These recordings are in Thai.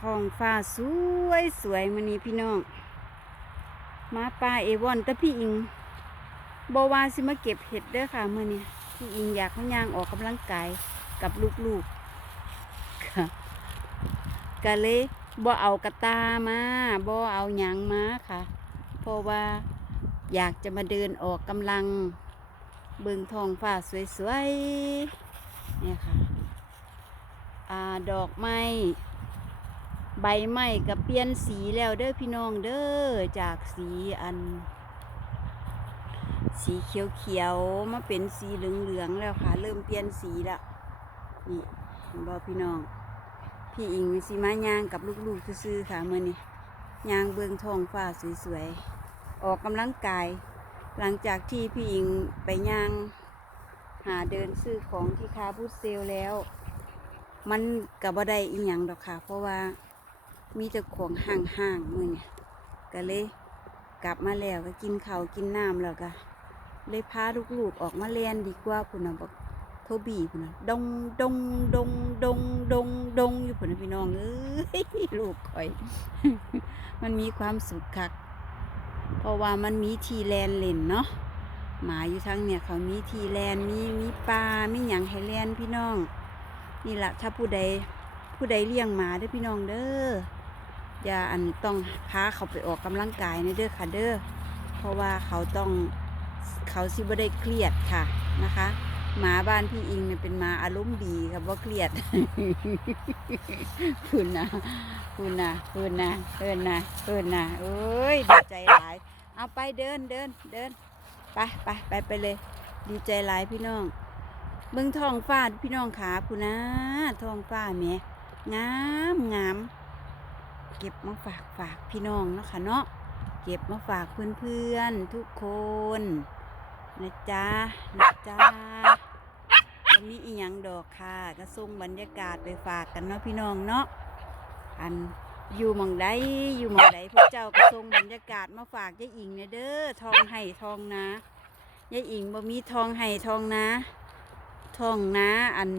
ท้องฟ้าสวยสวยมันนี้พี่น้องมาป่าเอวอนแต่พี่อิงบว่าสิมาเก็บเห็ดเด้อค่ะมื่อนี้พี่อิงอยากให้ย่างออกกำลังกายกับลูกๆค่ะก็เลยบ่เอากระตามาบ่เอาหยังมาค่ะ เพราะว่าอยากจะมาเดินออกกำลัง เบิ่งทองฟ้าสวยๆเนี่ยค่ะ อ่า ดอกไม้ ใบไม้ก็เปลี่ยนสีแล้วเด้อพี่น้องเด้อจากสีอัน สีเขียวเขียวๆมาเป็นสีเหลืองเหลืองๆแล้วค่ะ เริ่มเปลี่ยนสีแล้วนี่เห็นบ่พี่น้อง พี่อิงสีมายางกับลูกๆซื่อค่ะเมื่อนี้ยางเบืองทองฟ้าสวยๆ ออกกำลังกาย หลังจากที่พี่อิงไปย่าง หาเดินซื้อของที่คาบูธเซลแล้ว มันกับบ่ได้อีหยังดอกค่ะ เพราะว่า มีแต่ของห่างๆมือเนี่ยก็เลยกลับมาแล้วก็กินข้าวกินน้ำแล้วก็เลยพาลูกๆออกมาเรียนดีกว่าพุ่นนะบอกโทบีพุ่นนะดงดงดงดงดงดงอยู่พุ่นนะพี่น้องเอ้ยลูกข่อย มันมีความสุขคัก เพราะว่ามันมีทีแลนเล่นเนาะหมาอยู่ทั้งเนี่ยเขามีทีแลนมีมีปลามีหยังให้แลนพี่น้อง นี่แหละถ้าผู้ใดผู้ใดเลี้ยงหมาเด้พี่น้องเด้อ อย่าอันต้องพาเขาไปออกกำลังกายในเด้อค่ะเด้อเพราะว่าเขาต้องเขาสิบ่ได้เครียดค่ะนะคะหมาบ้านพี่อิงเนี่ยเป็นหมาอารมณ์ดีค่ะบ่เครียดคุณนะคุณนะคุณนะเอินนะเอินนะเอ้ยดีใจหลาย เอาไปเดินเดินเดินไปไปไปไปเลย ดีใจหลายพี่น้องเบิ่งทองฟ้าพี่น้องขาคุณนะทองฟ้าแหม่งามงาม เก็บมาฝากฝากพี่น้องเนาะค่ะเนาะเก็บมาฝากเพื่อนๆทุกคนนะจ๊ะนะจ๊ะวันนี้อีหยังดอกค่ะก็ส่งบรรยากาศไปฝากกันเนาะพี่น้องเนาะอันอยู่หมองใดอยู่หมองใดพวกเจ้าก็ส่งบรรยากาศมาฝากยายอิงเนี่ยเด้อทองไห้ทองนายายอิงบ่มีทองไห้ทองนาทองนาอัน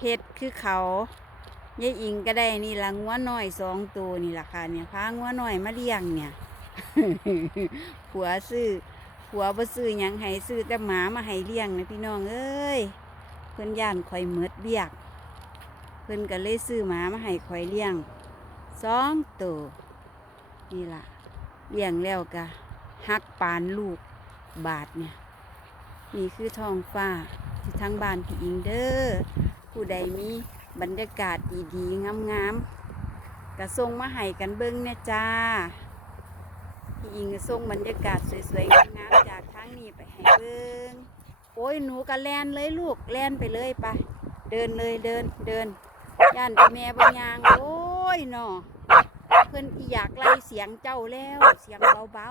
เฮ็ดคือเขา ยายอิงก็ได้นี่ละงัวน้อยสองตัวนี่ละค่ะเนี่ยพางัวน้อยมาเลี้ยงเนี่ยผัวซื้อผัวบ่ซื้อยังให้ซื้อแต่หมามาให้เลี้ยงนะพี่น้องเอ้ยเพิ่นย่านข่อยเมิดเบียก เพิ่นก็เลยซื้อหมามาให้ข่อยเลี้ยงสองตัวนี่ล่ะเลี้ยงแล้วก็ฮักปานลูกบาทเนี่ยนี่คือทองฟ้าที่ทั้งบ้านพี่อิงเด้อผู้ใดมี บรรยากาศดีๆ งามๆกระทรงมาให้กันเบิ้งเนี่ยจ้าพี่อิงก็ส่งบรรยากาศสวยๆ งามๆ จากทางนี้ไปให้เบิ้งโอ้ยหนูก็แลนเลยลูกแลนไปเลยไปเดินเลยเดินเดินย่านแม่บางยางโอ้ยเนาะเพิ่นอีอยากไล่เสียงเจ้าแล้ว เสียงเบา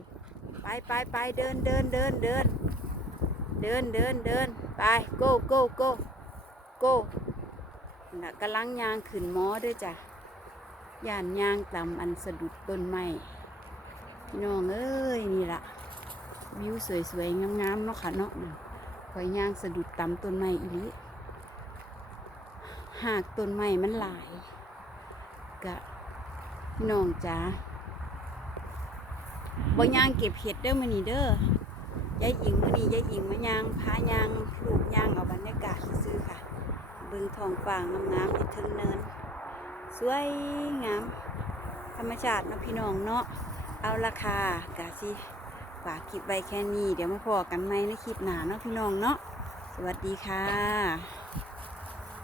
ๆ ไปไปไปเดินเดินเดินเดินเดินเดินเดินไป go go go go นะกำลังยางขึ้นหมอด้วยจ้ะย่านยางต่ำอันสะดุดต้นไม้พี่น้องเอ้ยนี่ละวิวสวยๆงามๆเนาะค่ะเนาะคอยยางสะดุดต่ำต้นไม้อีหลีหากต้นไม้มันหลายกะพี่น้องจ้าบ่ย่างเก็บเห็ดเด้อมานี่เด้อยายอิงมือนี้ยายอิงมายางพายางปลูกยางเอาบรรยากาศซื้อค่ะ บิ่งทองฟ้างามๆที่ทึงเนิน สวยงาม ธรรมชาติเนาะพี่น้องเนาะเอาราคากะสิฝากคลิปไว้แค่นี้ เดี๋ยวมาพอกันไหมในคลิปหนาเนาะพี่น้องเนาะสวัสดีค่ะ